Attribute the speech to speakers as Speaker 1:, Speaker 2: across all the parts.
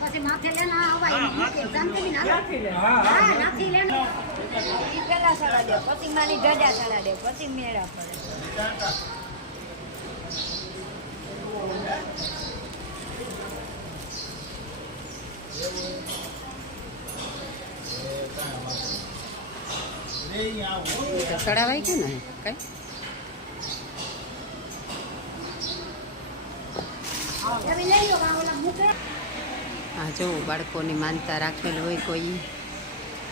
Speaker 1: પછી માથે લેને આવાય ના
Speaker 2: નાથી
Speaker 1: લેને.
Speaker 3: ઈ પેલા સડા દે પછી સડા દે પછી મેળા પડે.
Speaker 4: તો ચડાવાય કે ને કઈ? હા, જો, બાળકોની માનતા રાખેલ હોય કોઈ.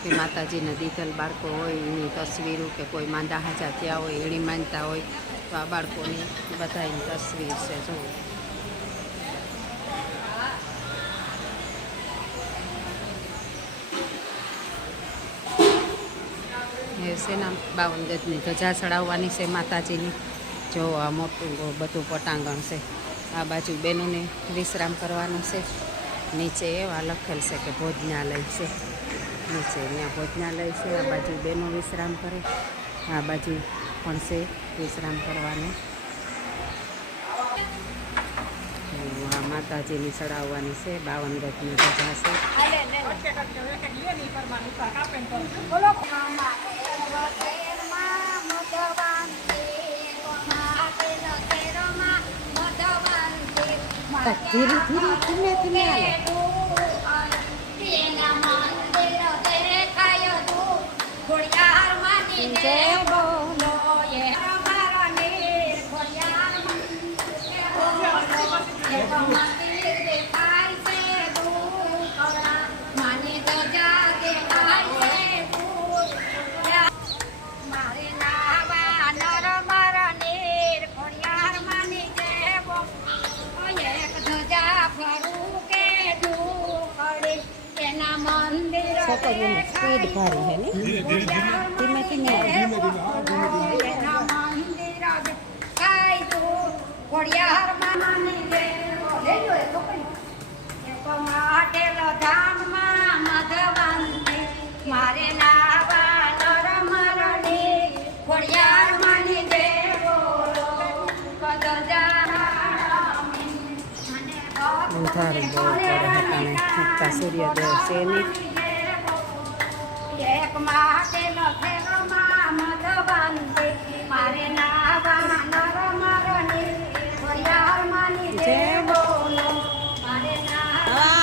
Speaker 4: કે માતાજીના દીધેલ બાળકો હોય, એની તસવીરો કે કોઈ માંદા હાજા થયા હોય, એની માનતા હોય, તો આ બાળકોની બધાની તસવીર છે, જો. એ છે ને બાવન ગજની ધજા ચડાવવાની છે માતાજીની. જો, આ મોટું બધું પટાંગણ છે. આ બાજુ બેનોને વિશ્રામ કરવાનો છે. નીચે એવા લખેલ છે કે ભોજનાલય છે. નીચે ત્યાં ભોજનાલય છે. આ બાજુ બહેનો વિશ્રામ કરે. આ બાજુ પણ છે વિશ્રામ કરવાનું. આ માતાજીની ચડાવવાની છે. બાવન ગજની ધજા છે. ધીરે ધીરે ધીમે ધીમે હાલો.
Speaker 1: જય બોલો એ અમારા નીર, ખોડિયાર માની જય બોલો. એક મંદિર દેખાય છે દૂર, ખોડિયાર માની ધજા દેખાય છે દૂર. મારે નાવા નર મર નીર, ખોડિયાર માની જય બોલો. એક ધજા ફરું કે ઢૂકડે, એના મંદિર
Speaker 4: છોકરીઓની સ્પીડ ભારી છે ને? ધીમે ધીમે
Speaker 1: મારે નાવા નર મરણી, ખોડિયાર માની જય બોલો. કદજારામી, મને ભક્ત
Speaker 4: અંધારું બહુ પડે છે નહીં
Speaker 1: એક માટે લખેલો માં મધવંતે, મારે નાવા નર મરણી, ખોડિયાર માની બોલો. મારે નાવા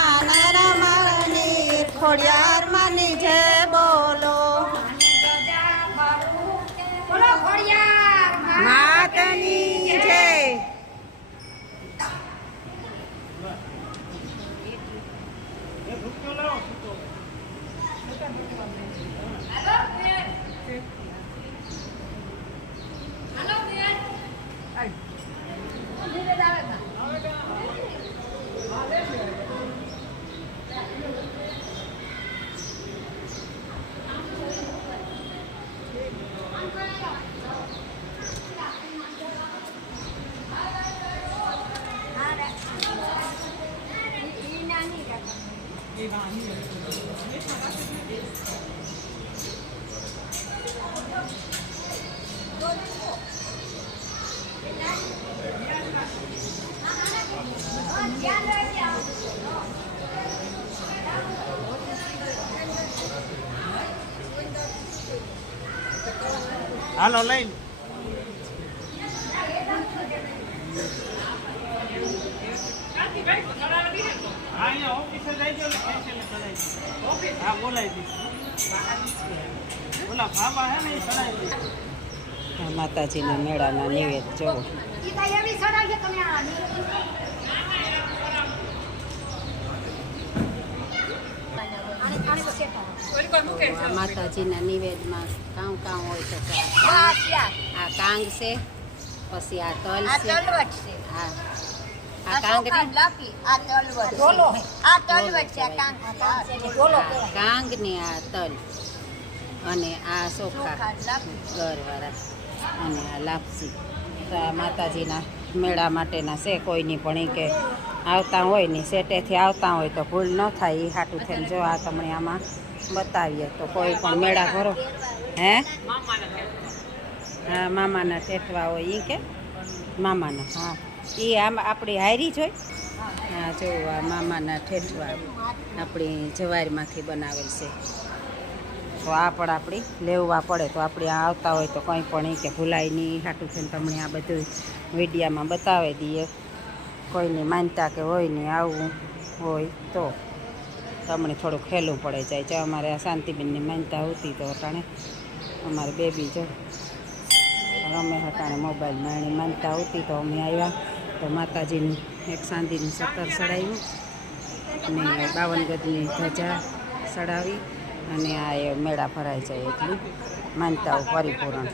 Speaker 4: ખોડિયાર માની જય બોલો
Speaker 1: બોલો ખોડિયાર
Speaker 4: માતની જય. Hello?
Speaker 2: હાલો લઈને હા અહીંયા
Speaker 4: માતાજીના મેળાના નિવેદ જોવો માતાજીના નિવેદમાં કાં કાં હોય તો આ કાંગ-
Speaker 3: યાર
Speaker 4: આ કાંગ છે પછી આ તલ છે. હા.
Speaker 3: આ
Speaker 4: આ કાંગ
Speaker 3: લાપી આ તલવટ ઢોલો આ તલવટ છે આ કાંગ ઢોલો
Speaker 4: કાંગ ને આ તલ. અને આ ગરવાળા અને આ લાપસી. આ માતાજીના મેળા માટેના છે કોઈની પણ કે આવતા હોય ને સેટેથી આવતા હોય તો ભૂલ ન થાય એ હાટું થઈને જો આ તમને આમાં બતાવીએ તો કોઈ પણ મેળા ભરો. હે? હા મામાના ટેટવા હોય એ કે. મામાના હા. એ આમ આપણી હારી જોઈ હા, જો, આ મામાના ઠેઠવા આપણી જવારીમાંથી બનાવેલ છે. તો આ પણ આપણી, લેવવા પડે તો આપણે આ આવતા હોય તો કંઈ પણ કે ભૂલાય નહીં હાટું થઈને તમને આ બધું મીડિયામાં બતાવી દઈએ. કોઈની માનતા કે હોય નહીં આવવું હોય તો તમને થોડુંક ખેલું પડે જાય. જો અમારે આ શાંતિબેનની માનતા હોતી તો અટાણે અમારે બેબી જો રમે હટાણે મોબાઈલમાં એની માનતા હોતી તો અમે આવ્યા. તો માતાજીનું એક સાંદીનું સત્તર ચડાવ્યું અને બાવન ગજની ધજા ચડાવી અને આ મેળા ભરાઈ જાય એટલી. માનતાઓ પરિપૂર્ણ.